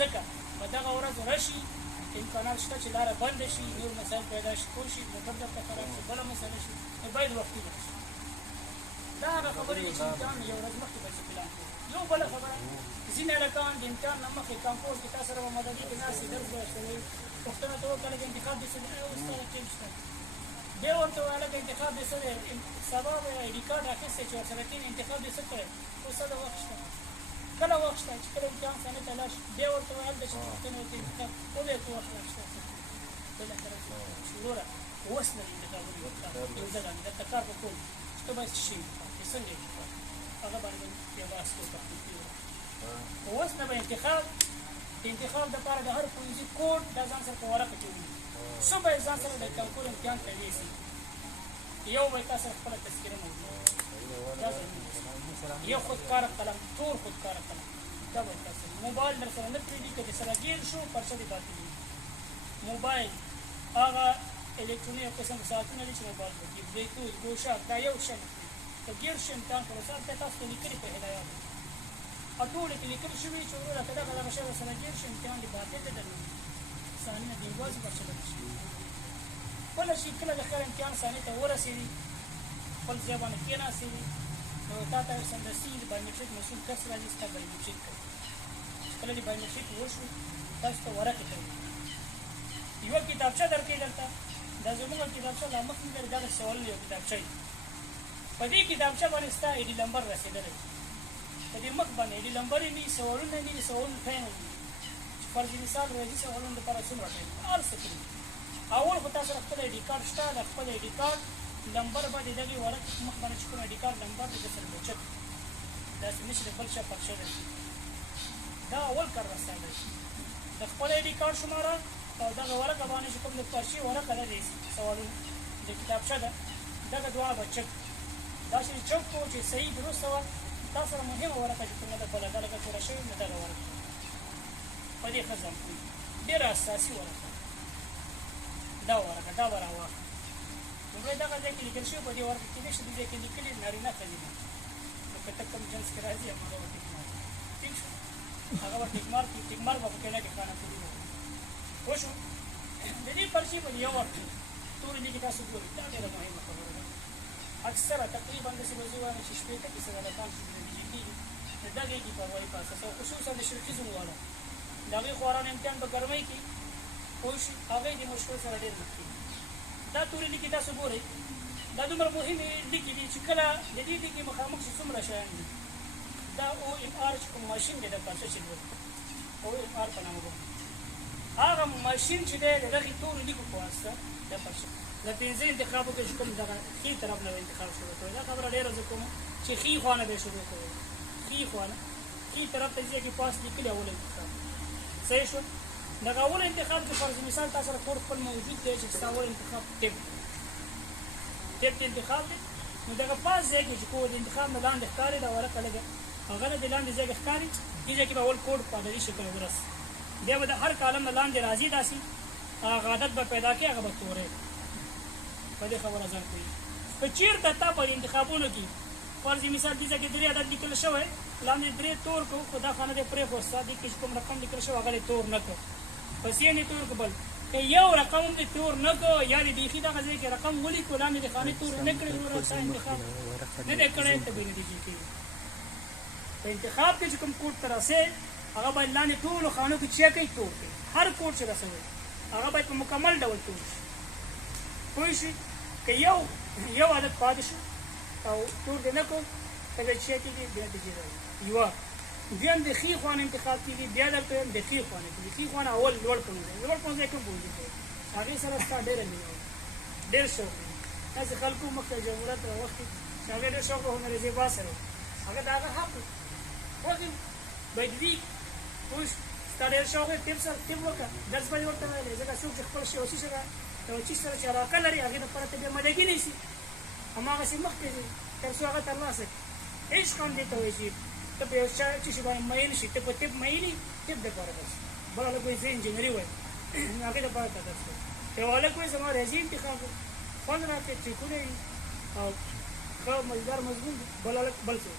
ځکه په دغه ورځ راشي امکانات شته چې لاره بنده شي، نور مسایل پیدا شي، پوه شي، موټر درته خراب شي، بله مسله شي، نو باید وختي لاړ شي. دا هغه خبرې دي چې امتحان یو ورځ مخکې باید پلان کړو. یو بله خبره، ځینې هلکان د امتحان نه مخکې کمپوز کې تا سره به مدني کې ناستې درس به ورته وایي، پوښتنه ته وکړه لږ انتخاب دې څه دی؟ استاده ټیم شته. بیا ورته ووایه لږ انتخاب دې څه دی؟ سبا به یې آی ډي کارډ اخیستی چې ورسره کښېني، انتخاب دې څه کړی؟ استاده وخت شته. کله وخت شته چې کله امتحان صحنې ته لاړ شي، بیا ورته وایه هلته چې پوښتنې ورته انتخاب وبیا ته وخت راشته. بالاخره چې وروره اوس نه انتخابونه وکړه، پنځه ګڼې درته کار به کوم چې ته باید څه شي انتخاب کړې، څنګه انتخاب هغه باندې بیا بحث کوو تخنیکي اوس نه به انتخاب د انتخاب دپاره د هر ښوونځي کوډ دا ځان سره په ورقه کې ولیکي، څه به یې ځان سره د کنکور امتحان ته یوسي، یو به یې تا سره خپله تذکره موجوده، یو خودکاره قلم، تور خودکاره قلم، دا به یې تا سره، موبایل در سره نه پرېږدي، که دې سره ګیر شو پرچه دې باطلېږي. موبایل هغه الکترونیک قسم ساعتونه دي چې موبایل پکې بریتوز ګوشک دا یو شی نه پرېږدي، که ګیر شي امتحان پر وسار ته تاسو ته لیکلي په هدایاتو ټولې کې لیکل شوي چې وروره که دغه شی ورسره ګیر شي امتحان دې باطل دی درنه ثاني نه دیوازې پرچه به شي. بله شي کله د خیر امتحان ثاني ته ورسېدي خپل ځای باندې کېناستې وي نو تا ته سمدستي د بایومیټریک مسؤل کس راځي ستا بایومیټریک کوي. کله چې بایومیټریک وشو تاسو ته ورقې کوي، یوه کتابچه درکوي دلته، دا زموږ کتابچه لا مخکې لري، دغه سوالونه یو کتابچه وي، په دې کتابچه باندې ستا ایډي نمبر رسېدلی، په دې مخ باندې ایډي نمبر یې نه وي، سوالونه نه وي، سوالونه ټایم وي چې فرض مثال ریاضي سوالونو لپاره څومره ټایم هر څه کوي. اول خو تا سره خپل ایډي کارډ شته، د خپل ایډي کارډ نمبر به د دغې ورقې په مخ باندې چې کوم ایډي کارډ نمبر دی درسره اوچت داسې نه چې د بل چا پرچه درشي، دا اول کار راسته دی، د خپل ایډي کارډ شماره او دغه ورقه باندې چې کوم د پرچې ورقه ده د سوالونو د کتابچه ده دغه دواړه به چک داسې چک کړو چې صحیح درسته وه، تا سره مهمه ورقه چې کومه ده په لږه لږه توره شوې نو دغه ورقه په دې ښه ځان کوي، ډېره اساسي ورقه دا ورقه دا به راواخلو. لومړی دغه ځای کې لیکل شوي په دې ورقه کېدای شي دې ځای کې لیکلي نارینه ښځینه، نو که ته کوم جنس کې راځي هماغه به ټیک مارک ټیک شو، هغه به ټیک مارک ټیک مارک به پکې نه کې خانه کړي پوه شو. د دې پرچې په یو وخت تورې لیکې تاسو ګورئ، دا ډېره مهمه خبره ده. اکثره تقریبا داسې به زه وایم چې شپېته فیصده هلکان چې نتیجې کېږي د دغې کې پروايي په اساس او خصوصا د شرقیزم والا د هغې خواران امتحان په ګرمۍ کې پوه شي هغې د مشکل سره ډېر مخ کېږي. دا تورې لیکې تاسو ګورئ، دا دومره مهمې لیکې دي چې کله د دې لیکې مخامخ چې څومره شیان دي، دا او ام آر چې کوم ماشین دی د پرچه چې لوړ او ام آر په نامه باندې هغه ماشین چې دی د دغې تورو لیکو په واسطه د پرچه د پنځه انتخابو کې چې کوم دغه ښي طرف نه به انتخاب شروع کوي. دا خبره ډېره زه کوم چې ښي خوا نه به یې شروع کوئ، ښي خوا نه ښي طرف ته ځي کې پاس لیکلي اول انتخاب صحیح شو. دغه اول انتخاب چې فرض مثال تا سره کور خپل موجود دی چې ستا اول انتخاب ټیپ انتخاب دی، نو دغه پاس ځای کې چې کوم د انتخاب نه لاندې ښکاري دا ورقه لږه هغه نه د لاندې ځای کې ښکاري، دې ځای کې به اول کوډ په عددي شکل ورسي، بیا به د هر کالم نه لاندې راځي داسې هغه عدد به پیدا کړي، هغه به تورې په دې خبره ځان کوي. که چېرته تا په انتخابونو کې فرض مثال دې ځای کې 3 عدد لیکل شوی لاندې 3 تور کړو خو دا خانه دې پرېښود ستا دې کې چې کوم رقم لیکل شوی هغه دې تور نه کړو پس یې نه تور کړو، بل که یو رقم هم دې تور نه کړو یا دې بیخي دغه ځای کې رقم ولیکو لاندې دې خانې تور نه کړې نور ستا انتخاب نه دی کړی ته به نتیجې کېږي. په انتخاب کې چې کوم کوډ ته رسې هغه باید لاندې ټولو خانو کې چیک کوي تور کوي، هر کوډ چې رسوي هغه باید په مکمل ډول تور شي پوه شي. که یو عدد پاتې شو او تور دې نه کړو کله چیک کېږي بیا دې راځي یوه بیا هم د ښي خوا نه انتخاب کېږي، بیا درته وایم د ښي خوا نه کېږي. ښي خوا نه اول لوړ پوځی کوم پوځي کوي هغې سره ستا ډېره مینه وي، ډېر شوق وي. داسې خلکو مخته جمهوریت راوښتي چې هغې ډېر شوق و هنري زیبا سره هغه د هغه حق وکړي باید دي پوه ستا ډېر شوق دی ټیپ سره ټیپ وکړه درس به یې ورته ویلی ځکه څوک چې خپل شی اوسي سره یو چیز سره چې علاقه لري هغې دپاره ته بیا مدګي نه شي هماغسې مخکې ځي تر څو هغه ترلاسه کړي. عشق هم دې ته وایي چې ته په یو څه شي باندې میل شي، ته په ټیپ میل یې ټیپ دپاره درس بل هلک وایي زه انجینري وایم هغې دپاره ته درس کوي. یو هلک وایي زما ریاضي انتخاب و خوند راکړي ټریکونه وي او ښه مزدار مضمون بل هلک بل څه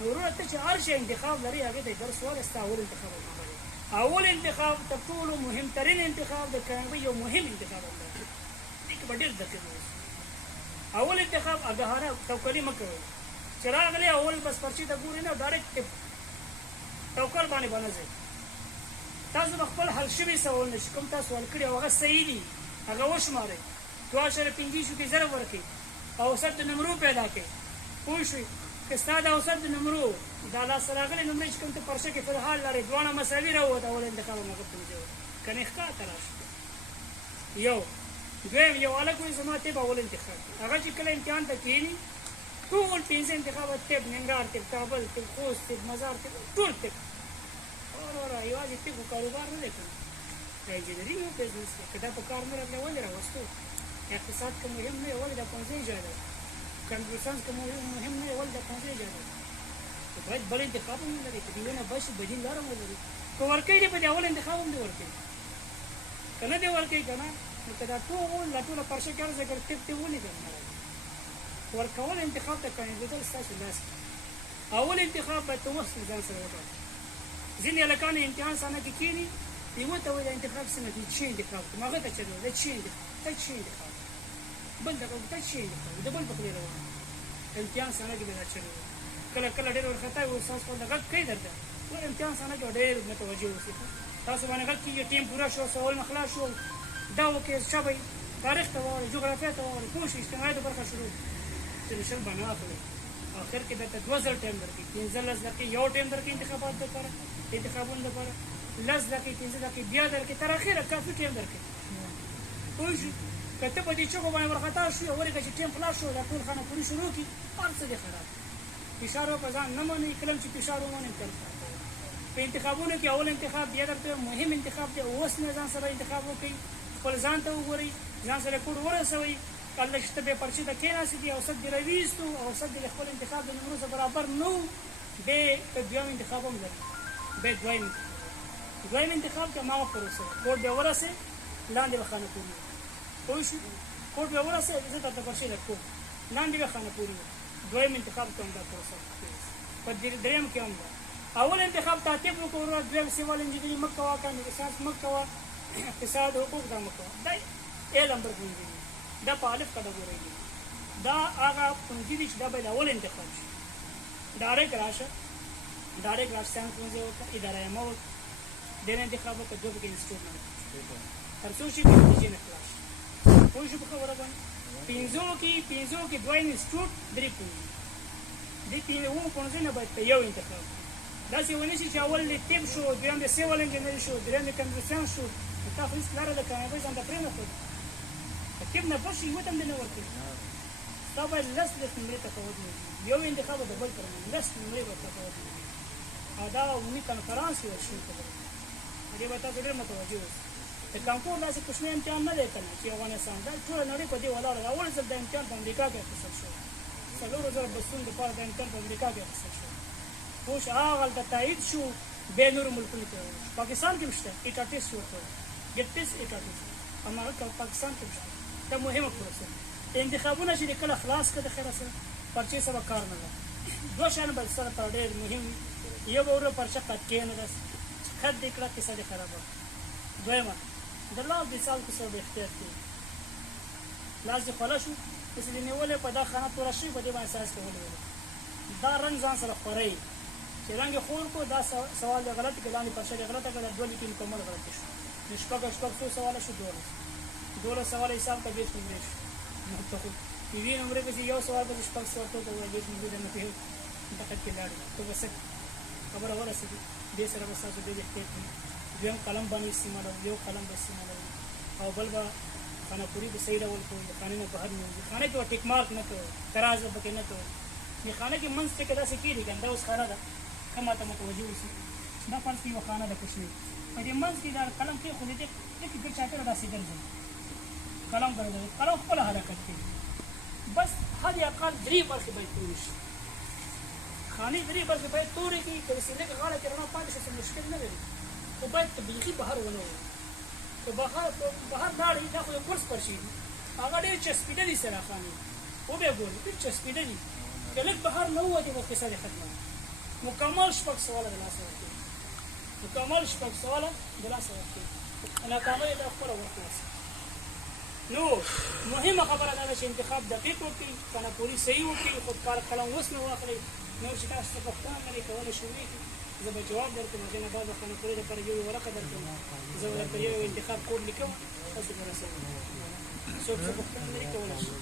نو وروره ته چې هر شی انتخاب لري هغې ته یې درس واله ستا اول انتخاب هماغه دی اول انتخاب تر ټولو مهمترین انتخاب د کامیابۍ یو مهم انتخاب هم دی. دې کې به ډېر دقیق اوسئ. اول انتخاب اګهانه توکلي مه کوئ چې راغلی اول بس پرچې ته ګورئ نه ډایرکټ ټپ توکل باندې به نه ځئ. تاسو به خپل حل شوي سوالونه چې کوم تاسو حل کړي او هغه صحیح دي هغه وشمارئ. 2.25 کې ضرب ورکړئ او اوسط د نمرو پیدا کړئ. پوه شوئ که ستا د اوسط د نمرو دا لاسته راغلې نمرې چې کوم ته پرچه کې فلحال لرئ دواړه مساوي راووت اول انتخاب هم هغه ته وجوړ کنې ښکته راشي. یو دویم یو هلک وایي زما طب اول انتخاب هغه چې کله امتحان ته کښېني ټول 5 انتخابات طب ننګرهار طب کابل طب خوست طب مزار طب ټول طب وروره یوازې طب خو کاروبار نه دی کړی انجینرینګ او بزنس دی. که دا په کار نه راغلی ولې راوستو؟ اقتصاد که مهم نه وي ولې دا پوهنځی جای دی؟ کمپیوټر ساینس که مهم نه وي ولې دا پوهنځی جای دی؟ باید بل انتخاب هم ولري که د یو نه بس بدیل لاره هم ولري. که ورکوي دی په دې اول انتخاب هم دی ورکوي که نه دی ورکوي که نه نو که دا ټوله پرچه کې عرضه کړ طب ته ولې در نه راځي؟ ورکول انتخاب ته کامیابېدل ستاسو لاس کې. اول انتخاب باید ته وخت ځان سره وټاکې. ځینې هلکان امتحان صحنه کې کښېني یوه ته وایي دا انتخاب څنګه دی چې انتخاب کوم هغه ته چلوي دا چې انتخاب بل ته کوم دا چې انتخاب د بل په خولې روان امتحان صحنه کې به دا چلوي. کله کله ډېر وارخطا وي استاد خپل غږ کوي درته وایي امتحان صحنه کې ډېر متوجه اوسئ. تاسو باندې غږ کېږي ټیم پوره شو سوالونه خلاص شو دا وکړئ شبئ تاریخ ته واورئ جغرافیه ته واورئ پوه شئ اجتماعیاتو برخه شروع شل باندې واخلئ. آخر کې درته 2 ځل ټایم درکړي 15 دقیقې یو ټایم درکړي انتخابونو لپاره 10 دقیقې 15 دقیقې بیا درکړي تر اخره کافي ټایم درکړي. پوه شئ که ته په دې چغو باندې ورخطا شوې او ورې که چې ټایم خلاص شو دا ټول خانهپوري شروع کړي هر څه دې خراب فشار په ځان نه منئ. کله چې فشار ومنئ تل په انتخابونو کې اول انتخاب بیا درته مهم انتخاب دی. اوس نه ځان سره انتخاب وکړئ خپل ځان ته وګورئ ځان سره کوډ ورسوئ. کله چې ته بیا پرچې ته کېناستې دي اوسط دې راویستو اوسط دې له خپل انتخاب د نمرو سره برابر نه و بیا ته دویم انتخاب هم لري بیا دویم انتخاب کې هماغه پروسه کوډ بیا ورسې لاندې به خانهپوري وي. پوه شو کوډ بیا ورسې زه درته پرچې درکوم لاندې به خانهپوري وي. دویم انتخاب کې هم دا پروسه په دریم کې هم ده. اول انتخاب ته طب وکړه دویم سیوال انجینري مه کوه کمپیوټر ساینس مه کوه اقتصاد حقوق دا مه کوه دا اے نمبر پوهنځي دا په الف کډه ګورئ دا هغه پوهنځي دي چې دا باید اول انتخاب شي. ډایرکټ راشه ساینس پوهنځی وکړه اداره عامه وکړه ډېر انتخاب وکړه دوه پکې انسټیټیوټ نه تر څو شي نتیجې نه خلاص شي. پوه شو په خبره باندې پنځو کې دوه انسټیټیوټ درې پوهنځي دې اووه پوهنځي نه باید په یو انتخاب داسې ونه شي چې اول د طب شو دویم د سیول انجینري شو دریم د کمپیوټر ساینس شو تا خو هېڅ لاره د کامیابۍ ځان ته پرېنښود د طب نه پس یوه ته هم دې نه ورکوي. تا باید لس نمرې تفاوت موجود یو انتخاب د بل ترمنځ لس نمرې به تفاوت موجود او دا عمومي کنفرانس یې ورشي خبره دې به تاسو ډېر متوجه اوسئ. د کانکور داسې کوچنی امتحان نه دی که نه چې افغانستان دا ټوله نړۍ په دې ولاړه ده. اول ځل دا امتحان په امریکا کې اخیستل شوی 4,000 بسونو دپاره دا امتحان په امریکا کې اخیستل شوی پوه شو هغه هلته تایید شو بیا نورو ملکونو ته وویل پاکستان کې هم شته ایټا ټېسټ ورته وایي ګیټ ټېسټ ایټا ټېسټ هماغه پاکستان کې هم شته. دا مهمه پروسه انتخابونه چې د کله خلاص کړه د خیره سره پرچې سره کار نه ده. دوه شیان به سره پر ډېر مهم یو به ورته پرچه قد کېنه ده خط دې کړه کیسه دې خرابه. دویمه د لاس د سال کیسه به اختیار کړي لاس دې خوله شو کیسه دې نیولې په دا خانه توره شوي په دې باندې ساز کولې دا رنګ ځان سره خورئ چې رنګ یې خور کړو دا سوال دې غلط کړه لاندې پرچه دې غلطه کړه دوه لیکې مکمل غلطې شو نو شپږ څو سواله شو 12 سواله حساب ته 20 نمرې شو نو ته خو یوې نمرې پسې یو سوال پسې شپږ سوال ته ووایي 20 نمرې درنه پوهېږو دقت کې لاړې ته به څه خبره ورسېږي دې سره به ستاسو ډېر احتیاط کوي. دویم قلم باندې استعمالوي یو قلم به استعمالوي او بل به خانهپوري په صحیح ډول کوئ د خانې نه بهر نه وځي. خانې کې به ټیک مارک نه کوئ تراز به پکې نه کوئ. د خانه کې منځ کې داسې کېږي که دا اوس خانه ده ښه ماته متوجه اوسئ دا فرض کړئ یوه خانه ده کوچنۍ په دې منځ کې دا قلم کېښودې دې کې ګډ چاپېره داسې ګرځوي قلم ګرځوي قلم خپله حرکت کوي بس حد اقل 3 برخې باید تورې شي. خانې 3 برخې باید تورې کړي که د سیلک غاړه کې رڼا پاتې شي څه مشکل نه لري خو باید ته بیخي بهر ونه ووایي که بهر لاړې دا خو یو کورس پرچې دي هغه ډېر چسپېدلي سره خانې وبیا ګورې ډېر چسپېدلي که لږ بهر نه ووتې نو قصه دې ختمه مکمل 6 سواله د لاسه ورکوي مکمل شپږ سواله د لاسه ورکوي ناکامه یې دا خپله ورخلاصه نو مهمه خبره دا ده چې انتخاب دقیق وکړي قناپوري صحیح وکړي خودکار قلم اوس نه واخلئ نور چې تاسو ته پوښتنه لرئ کولی شئ ولیکئ زه به جواب درکړم هغې نه بعد د قناپوري لپاره یو ورقه درکړم زه به درته یو انتخاب کوډ لیکم تاسو به رسوئ څوک څه پوښتنه لري کولی شئ